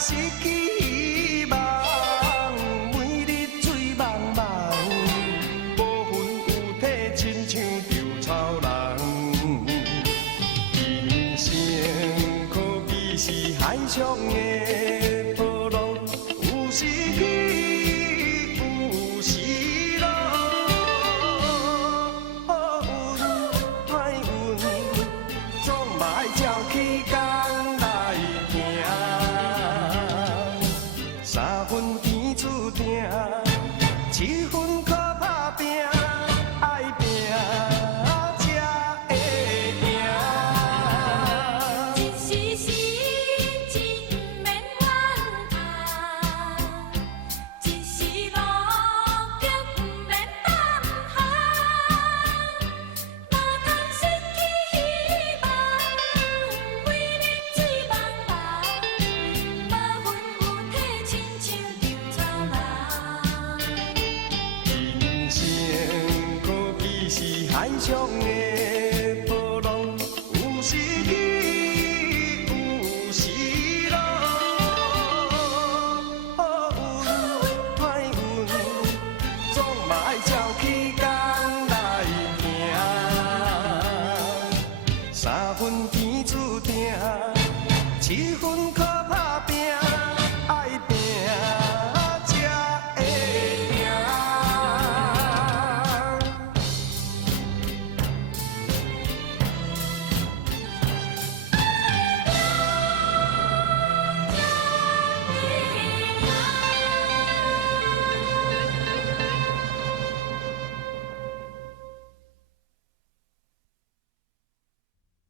失去希望，每日醉茫茫，无魂有体，亲像稻草人。人生可比是海上的波浪，有时起，有时落。好运歹运，总嘛爱照起工来行。三分天注定，七分靠打拼，爱拼才会赢。一时时真免怨叹，一时落脚不免胆寒。哪通失去希望，每日醉茫茫，无魂有体，亲像稻草人。人生可比是海上的波浪，有时起，有时落。好运歹运，总嘛爱照起工来行。三分天注定，七分